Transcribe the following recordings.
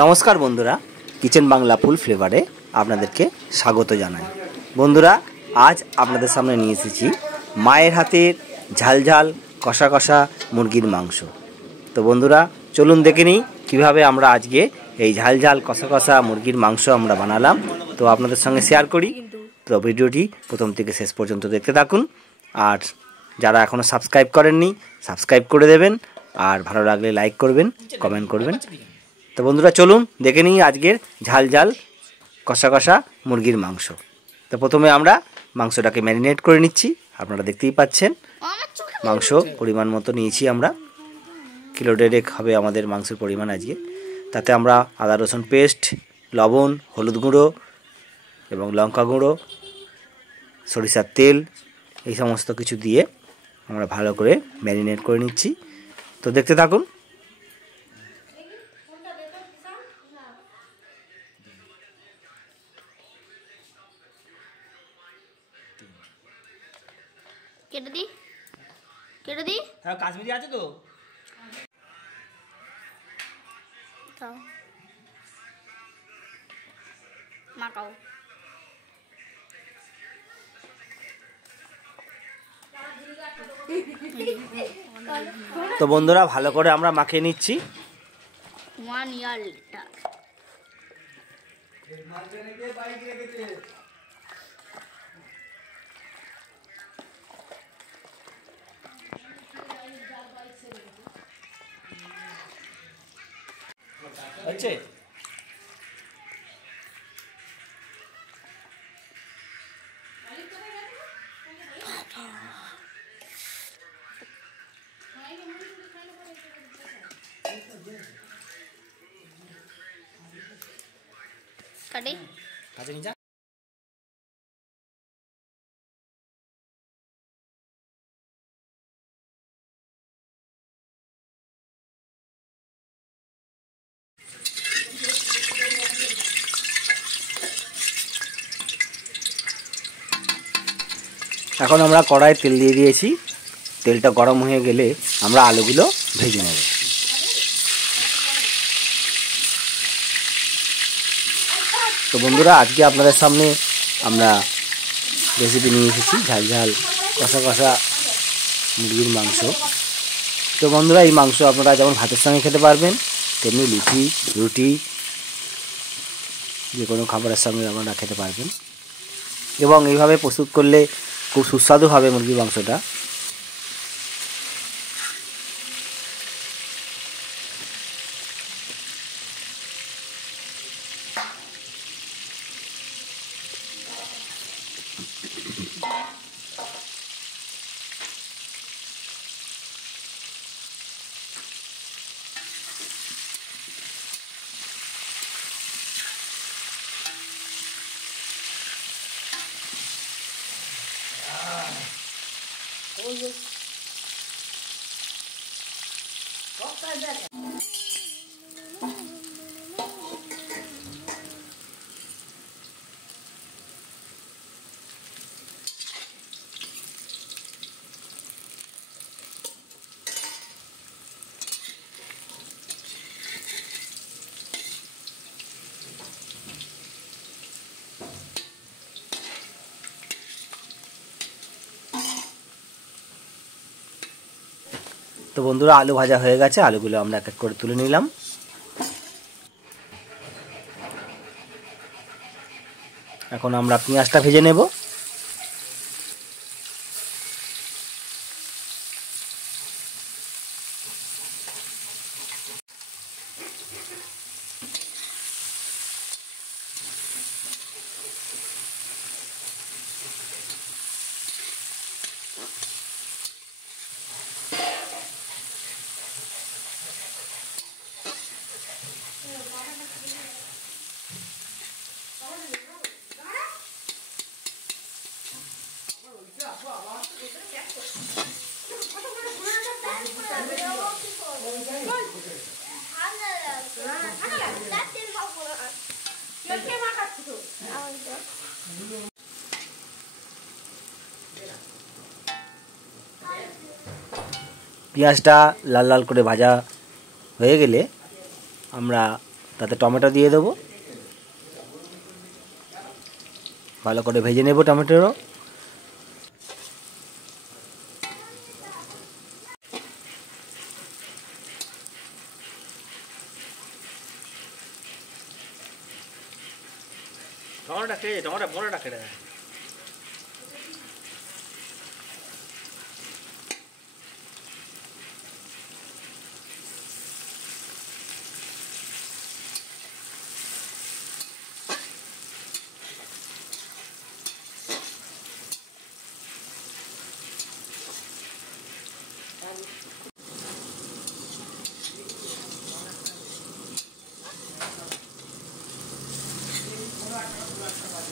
নমস্কার বন্ধুরা, কিচেন বাংলা ফুল ফ্লেভারে আপনাদেরকে স্বাগত জানাই। বন্ধুরা, আজ আপনাদের সামনে নিয়ে এসেছি মায়ের হাতের ঝাল ঝাল কষা কষা মুরগির মাংস। তো বন্ধুরা, চলুন দেখে নিই কীভাবে আমরা আজকে এই ঝাল ঝাল কষা কষা মুরগির মাংস আমরা বানালাম। তো আপনাদের সঙ্গে শেয়ার করি। তো ভিডিওটি প্রথম থেকে শেষ পর্যন্ত দেখতে থাকুন। আর যারা এখনও সাবস্ক্রাইব করেননি, সাবস্ক্রাইব করে দেবেন। আর ভালো লাগলে লাইক করবেন, কমেন্ট করবেন। তো বন্ধুরা, চলুন দেখে নিই আজকের ঝাল ঝাল কষা কষা মুরগির মাংস। তো প্রথমে আমরা মাংসটাকে ম্যারিনেট করে নিচ্ছি। আপনারা দেখতেই পাচ্ছেন মাংস পরিমাণ মতো নিয়েছি আমরা, কিলো দেড়েক হবে আমাদের মাংসের পরিমাণ আজকে। তাতে আমরা আদা রসুন পেস্ট, লবণ, হলুদ গুঁড়ো এবং লঙ্কা গুঁড়ো, সরিষার তেল, এই সমস্ত কিছু দিয়ে আমরা ভালো করে ম্যারিনেট করে নিচ্ছি। তো দেখতে থাকুন। কেটে দি হ্যাঁ, কাশ্মীরি আছে তো। মাকাও তো বন্ধুরা, ভালো করে আমরা মাখিয়ে নিচ্ছি। আচ্ছা, কাটে কাছে নিয়ে যা। এখন আমরা কড়াই তেল দিয়ে দিয়েছি। তেলটা গরম হয়ে গেলে আমরা আলুগুলো ভেজে নেব। তো বন্ধুরা, আজকে আপনাদের সামনে আমরা রেসিপি নিয়ে এসেছি ঝাল ঝাল কষা কষা মুরগির মাংস। তো বন্ধুরা, এই মাংস আপনারা যেমন ভাতের সঙ্গে খেতে পারবেন, তেমনি লুচি, রুটি, যে কোনো খাবারের সঙ্গে আপনারা খেতে পারবেন। এবং এইভাবে প্রস্তুত করলে খুব সুস্বাদু হবে মুরগির মাংসটা। তো বন্ধুরা, আলু ভাজা হয়ে গেছে। আলুগুলো আমরা এক এক করে তুলে নিলাম। এখন আমরা পেঁয়াজটা ভেজে নেব। পেঁয়াজটা লাল লাল করে ভাজা হয়ে গেলে আমরা তাতে টমেটো দিয়ে দেবো, ভালো করে ভেজে নেব টমেটোরও।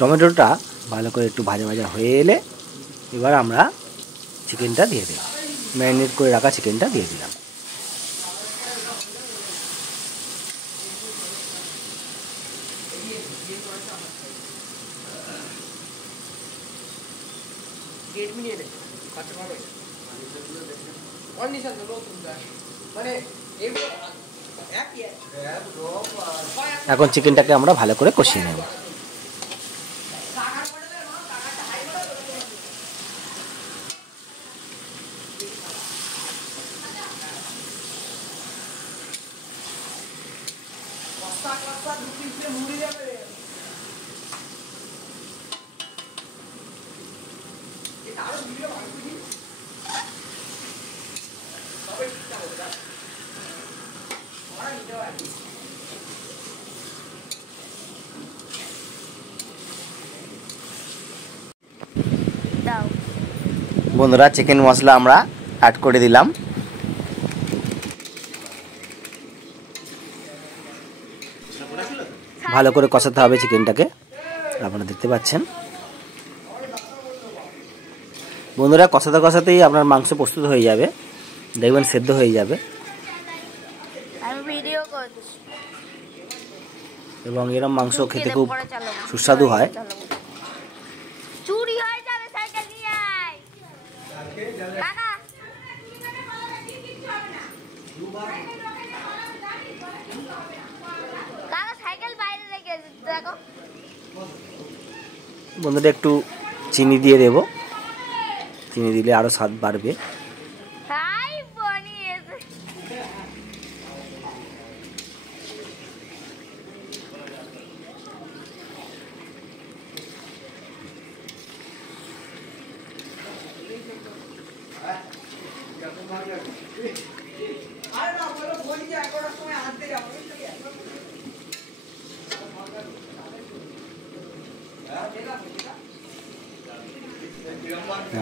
টমেটোটা ভালো করে একটু ভাজা ভাজা হয়ে এলে এবার আমরা চিকেনটা দিয়ে দিলাম, ম্যারিনেট করে রাখা চিকেনটা দিয়ে দিলাম। এখন চিকেনটাকে আমরা ভালো করে কষিয়ে নেব। বন্ধুরা, চিকেন মশলা আমরা অ্যাড করে দিলাম। ভালো করে কষাতে হবে চিকেনটাকে, আপনারা দেখতে পাচ্ছেন। বন্ধুরা, কষাতে কষাতেই আপনার মাংস প্রস্তুত হয়ে যাবে, দেখবেন সেদ্ধ হয়ে যাবে। এবং এরকম মাংস খেতে খুব সুস্বাদু হয়। বন্ধুরা, একটু চিনি দিয়ে দেব, চিনি দিলে আরো স্বাদ বাড়বে।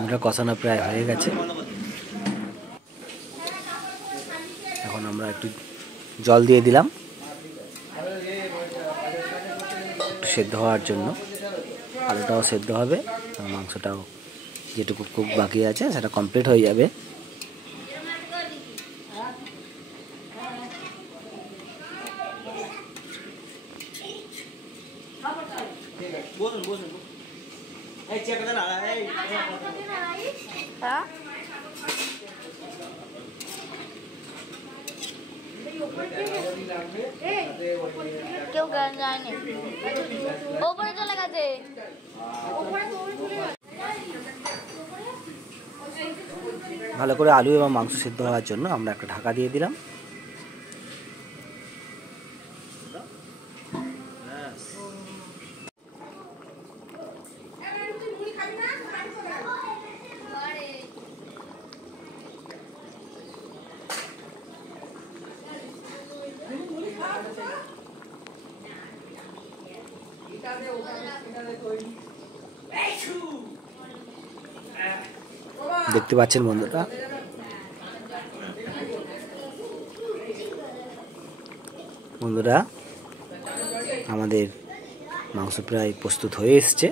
আমরা কষানো প্রায় হয়ে গেছে। এখন আমরা একটু জল দিয়ে দিলাম সেদ্ধ হওয়ার জন্য। আলুটাও সেদ্ধ হবে, মাংসটাও যেটুকু কুক বাকি আছে সেটা কমপ্লিট হয়ে যাবে। কেউ গান যায়নি, ওপরে চলে গেছে। ভালো করে আলু এবং মাংস সিদ্ধ হওয়ার জন্য আমরা একটা ঢাকা দিয়ে দিলাম। দেখতে পাচ্ছেন বন্ধুরা, আমাদের মাংস প্রায় প্রস্তুত হয়ে এসছে।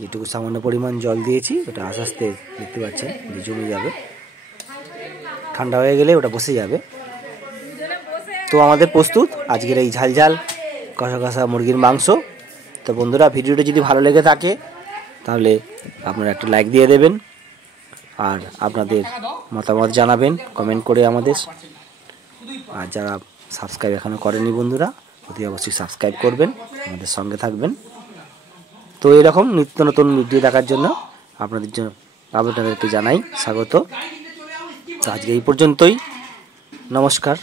যেটুকু সামান্য পরিমাণ জল দিয়েছি ওটা আস্তে আস্তে দেখতে পাচ্ছেন যে জমে যাবে, ঠান্ডা হয়ে গেলে ওটা বসে যাবে। তো আমাদের প্রস্তুত আজকের এই ঝাল ঝাল কষা কষা মুরগির মাংস। তো বন্ধুরা, ভিডিওটা যদি ভালো লেগে থাকে তাহলে আপনারা একটা লাইক দিয়ে দেবেন, আর আপনাদের মতামত জানাবেন কমেন্ট করে আমাদের। আর যারা সাবস্ক্রাইব এখনও করেনি বন্ধুরা, অতি অবশ্যই সাবস্ক্রাইব করবেন, আমাদের সঙ্গে থাকবেন। তো এরকম নিত্য নতুন ভিডিও দেখার জন্য আপনাদেরকে জানাই স্বাগত। তো আজকে এই পর্যন্তই, নমস্কার।